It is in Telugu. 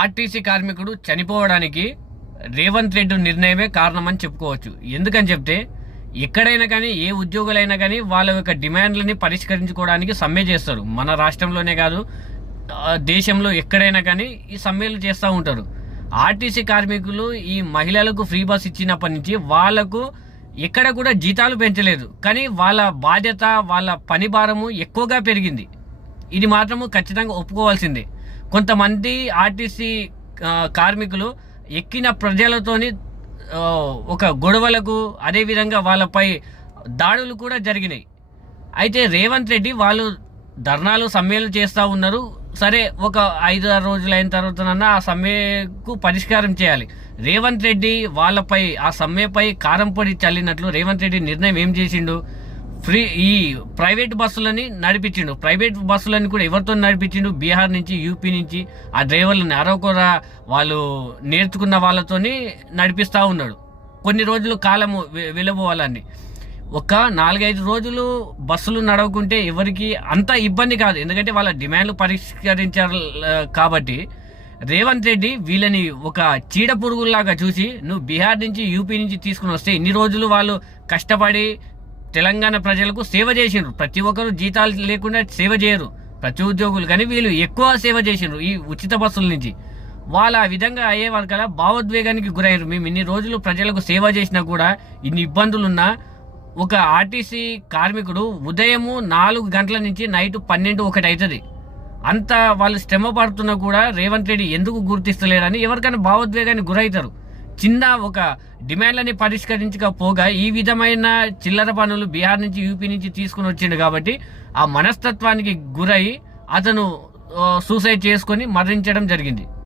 ఆర్టీసీ కార్మికుడు చనిపోవడానికి రేవంత్ రెడ్డి నిర్ణయమే కారణమని చెప్పుకోవచ్చు. ఎందుకని చెప్తే ఎక్కడైనా కానీ ఏ ఉద్యోగులైనా కానీ వాళ్ళ యొక్క డిమాండ్లని పరిష్కరించుకోవడానికి సమ్మె చేస్తారు. మన రాష్ట్రంలోనే కాదు, దేశంలో ఎక్కడైనా కానీ ఈ సమ్మెలు చేస్తూ ఉంటారు. ఆర్టీసీ కార్మికులు ఈ మహిళలకు ఫ్రీ బస్ ఇచ్చినప్పటి నుంచి వాళ్లకు ఎక్కడ కూడా జీతాలు పెంచలేదు, కానీ వాళ్ళ బాధ్యత, వాళ్ళ పని భారము ఎక్కువగా పెరిగింది. ఇది మాత్రము ఖచ్చితంగా ఒప్పుకోవాల్సిందే. కొంతమంది ఆర్టీసీ కార్మికులు ఎక్కిన ప్రజలతోని ఒక గొడవలకు, అదేవిధంగా వాళ్ళపై దాడులు కూడా జరిగినాయి. అయితే రేవంత్ రెడ్డి వాళ్ళు ధర్నాలు, సమ్మెలు చేస్తూ ఉన్నారు. సరే, ఒక 5-6 రోజులు అయిన తర్వాతనన్నా ఆ సమ్మెకు పరిష్కారం చేయాలి. రేవంత్ రెడ్డి వాళ్ళపై, ఆ సమ్మెపై కారం పొడి చల్లినట్లు రేవంత్ రెడ్డి నిర్ణయం ఏం చేసిండు? ఈ ప్రైవేట్ బస్సులని నడిపించిండు. ప్రైవేట్ బస్సులని కూడా ఎవరితో నడిపించిండు? బీహార్ నుంచి, యూపీ నుంచి ఆ డ్రైవర్లని అరవకొర వాళ్ళు నేర్చుకున్న వాళ్ళతోని నడిపిస్తూ ఉన్నాడు. కొన్ని రోజులు కాలము వెలువలని ఒక 4-5 రోజులు బస్సులు నడవకుంటే ఎవరికి అంత ఇబ్బంది కాదు, ఎందుకంటే వాళ్ళ డిమాండ్లు పరిష్కరించారు కాబట్టి. రేవంత్ రెడ్డి వీళ్ళని ఒక చీడ పురుగుల్లాగా చూసి, నువ్వు బీహార్ నుంచి, యూపీ నుంచి తీసుకుని వస్తే ఇన్ని రోజులు వాళ్ళు కష్టపడి తెలంగాణ ప్రజలకు సేవ చేసిండ్రు. ప్రతి ఒక్కరు జీతాలు లేకుండా సేవ చేయరు ప్రతి ఉద్యోగులు, కానీ వీళ్ళు ఎక్కువ సేవ చేసిండ్రు ఈ ఉచిత బస్సుల నుంచి. వాళ్ళ ఆ విధంగా అయ్యే వరకల్లా భావోద్వేగానికి గురయ్యారు. మేము ఇన్ని రోజులు ప్రజలకు సేవ చేసినా కూడా ఇన్ని ఇబ్బందులున్నా, ఒక ఆర్టీసీ కార్మికుడు ఉదయము 4 గంటల నుంచి నైట్ 12-1 అవుతుంది, అంత వాళ్ళు శ్రమ పడుతున్నా కూడా రేవంత్ రెడ్డి ఎందుకు గుర్తిస్తలేడని ఎవరికైనా భావోద్వేగానికి గురవుతారు. చిన్న ఒక డిమాండ్లని పరిష్కరించకపోగా ఈ విధమైన చిల్లర పనులు బీహార్ నుంచి, యూపీ నుంచి తీసుకుని వచ్చిండు కాబట్టి ఆ మనస్తత్వానికి గురై అతను సూసైడ్ చేసుకొని మరణించడం జరిగింది.